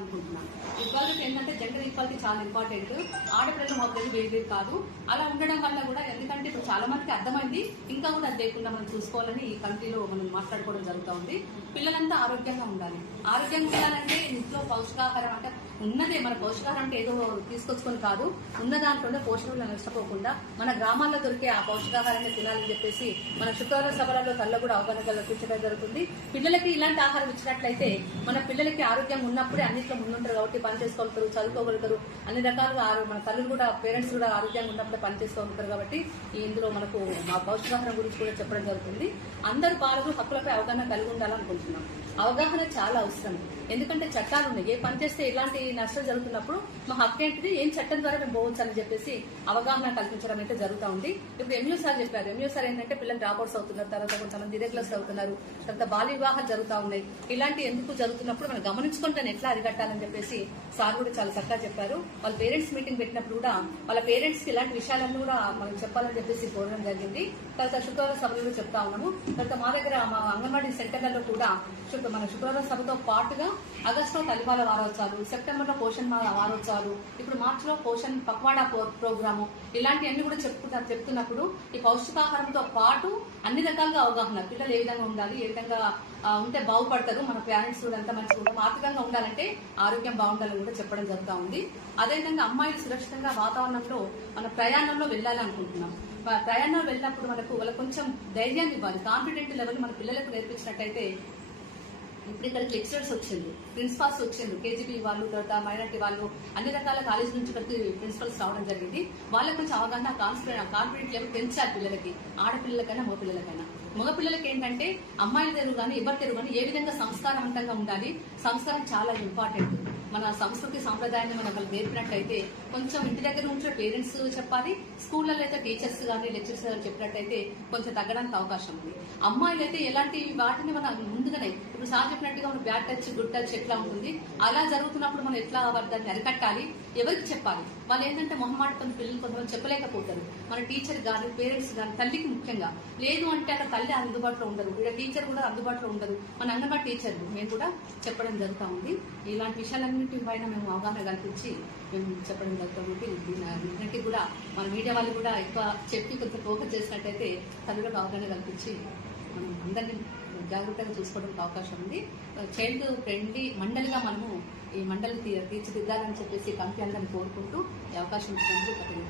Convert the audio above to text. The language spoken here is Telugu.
Algún ఈక్వాలిటీ ఏంటంటే జెండర్ ఈక్వాలిటీ చాలా ఇంపార్టెంట్ ఆడపిల్లలు మగపిల్లలు వేరు కాదు. అలా ఉండడం వల్ల కూడా ఎందుకంటే ఇప్పుడు చాలా మందికి అర్థమైంది. ఇంకా కూడా అది లేకుండా మనం చూసుకోవాలని ఈ కంట్రీలో మనం మాట్లాడుకోవడం జరుగుతూ ఉంది పిల్లలంతా ఆరోగ్యంగా ఉండాలి. ఆరోగ్యంగా ఉండాలంటే ఇంట్లో పౌష్టికాహారం అంటే ఉన్నదే. మన పౌష్టికాహారం అంటే ఏదో తీసుకొచ్చుకొని కాదు. ఉన్న దాంట్లోనే పోషణలు నష్టపోకుండా మన గ్రామాల్లో దొరికే ఆ పౌష్టికాహారాన్ని తినాలని చెప్పేసి మన శుక్రవారం సభలలో కళ్ళ కూడా అవగాహన కల్పించడం జరుగుతుంది. పిల్లలకి ఇలాంటి ఆహారం ఇచ్చినట్లయితే మన పిల్లలకి ఆరోగ్యం ఉన్నప్పుడే అన్నిట్లో ముందుంటారు కాబట్టి పని చదువుకోగలుగుతారు అన్ని రకాలుగా మన తల్లులు కూడా పేరెంట్స్ కూడా ఆరోగ్యంగా ఉన్నప్పుడే పనిచేసుకోగలుగుతారు కాబట్టి ఈ ఇందులో మనకు మా పౌష్టికాహారం గురించి కూడా చెప్పడం జరుగుతుంది. అందరు బాలలు హక్కులపై అవగాహన కలిగి ఉండాలనుకుంటున్నాం. అవగాహన చాలా అవసరం. ఎందుకంటే చట్టాలు ఉన్నాయి. ఏ పని చేస్తే ఎలాంటి నష్టం జరుగుతున్నప్పుడు మా హక్కు ఏంటిది? ఏం చట్టం ద్వారా మేము పోవచ్చు అని చెప్పేసి అవగాహన కల్పించడం అయితే జరుగుతూ ఉంది. ఇప్పుడు ఎంయూ సార్ చెప్పారు. ఎంయూ సార్ ఏంటంటే పిల్లలు డ్రాప్అవుట్స్ అవుతున్నారు తర్వాత కొంతమంది ఇరెగ్యులర్స్ అవుతున్నారు తర్వాత బాల్య వివాహాలు జరుగుతూ ఉన్నాయి. ఇలాంటి ఎందుకు జరుగుతున్నప్పుడు మనం గమనించుకుంటే ఎట్లా అరికట్టాలని చెప్పేసి సార్ కూడా చాలా చక్కగా చెప్పారు. వాళ్ళ పేరెంట్స్ మీటింగ్ పెట్టినప్పుడు కూడా వాళ్ళ పేరెంట్స్కి ఇలాంటి విషయాలన్నీ కూడా మనం చెప్పాలని చెప్పేసి కోరడం జరిగింది. తర్వాత శుక్రవారం సభలో చెప్తా ఉన్నాము. తర్వాత మా దగ్గర మా అంగన్వాడీ సెంటర్లలో కూడా మన శుక్రవారం సభతో పాటుగా ఆగస్టులో తల్లిపాల వారోత్సవాలు సెప్టెంబర్లో పోషణ్ మా వారోత్సవాలు ఇప్పుడు మార్చిలో పోషణ్ పక్వాడా ప్రోగ్రాము ఇలాంటివన్నీ కూడా చెప్తున్నా చెప్తున్నప్పుడు ఈ పౌష్టికాహారంతో పాటు అన్ని రకాలుగా అవగాహన పిల్లలు ఏ విధంగా ఉండాలి ఏ విధంగా ఉంటే బాగుపడతారు మన పేరెంట్స్ కూడా ఎంత మంచిగా ఉంటాం ఆర్థికంగా ఉండాలంటే ఆరోగ్యం బాగుండాలని కూడా చెప్పడం జరుగుతూ ఉంది. అదేవిధంగా అమ్మాయిలు సురక్షితంగా వాతావరణంలో మన ప్రయాణంలో వెళ్ళాలి అనుకుంటున్నాం. వెళ్ళినప్పుడు మనకు వాళ్ళ కొంచెం ధైర్యాన్ని ఇవ్వాలి. కాన్ఫిడెంట్ లెవెల్ మన పిల్లలకు నేర్పించినట్టయితే ఇప్పుడు ఇక్కడ లెక్చరర్స్ వచ్చిండ్రు ప్రిన్సిపాల్స్ వచ్చిండ్రు కేజీబీ వాళ్ళు తర్వాత మైనార్టీ వాళ్ళు అన్ని రకాల కాలేజ్ నుంచి ఇక్కడికి ప్రిన్సిపల్స్ రావడం జరిగింది. వాళ్ళకి కొంచెం అవగాహన కాన్ఫిడెంట్ కాన్ఫిడెంట్ లెవెల్ పెంచారు పిల్లలకి ఆడపిల్లలకైనా మగ పిల్లలకైనా మగ పిల్లలకి ఏంటంటే అమ్మాయిల తెరువు కానీ ఎవరి తెరువు కానీ ఏ విధంగా సంస్కారవంతంగా ఉండాలి సంస్కారం చాలా ఇంపార్టెంట్. మన సంస్కృతి సాంప్రదాయాన్ని మనం అక్కడ నేర్పినట్టయితే కొంచెం ఇంటి దగ్గర ఉంటే పేరెంట్స్ చెప్పాలి స్కూళ్ళలో అయితే టీచర్స్ కానీ లెక్చర్స్ కానీ చెప్పినట్టయితే కొంచెం తగ్గడానికి అవకాశం ఉంది. అమ్మాయిలు అయితే ఎలాంటి వాటిని మనం ముందుగానే ఇప్పుడు సార్ చెప్పినట్టుగా మనం బ్యాడ్ టచ్ గుడ్ టచ్ ఎట్లా ఉంటుంది అలా జరుగుతున్నప్పుడు మనం ఎట్లా వారి దాన్ని అరికట్టాలి ఎవరికి చెప్పాలి? వాళ్ళు ఏంటంటే మొహమాట కొన్ని పిల్లలు కొంతమంది చెప్పలేకపోతారు. మన టీచర్ కానీ పేరెంట్స్ కానీ తల్లికి ముఖ్యంగా. లేదు అంటే అక్కడ తల్లి అందుబాటులో ఉండరు ఇక్కడ టీచర్ కూడా అందుబాటులో ఉండరు మన అంగన్వాడీ టీచర్ మేము కూడా చెప్పడం జరుగుతూ ఉంది. ఇలాంటి కమ్యూనిటీ పైన మేము అవగాహన కల్పించి మేము చెప్పడం జరుగుతుంది. దీని కూడా మన మీడియా వాళ్ళు కూడా ఎక్కువ చెప్పి కొంత ఫోకస్ చేసినట్టయితే తల్లులకు అవగాహన కల్పించి మనం అందరినీ జాగ్రత్తగా చూసుకోవడానికి అవకాశం ఉంది. చైల్డ్ ఫ్రెండ్లీ మండలిగా మనము ఈ మండలి తీ- తీర్చిదిద్దాలని చెప్పేసి కమిటీ అందరిని కోరుకుంటూ ఈ అవకాశం ఇచ్చినందుకు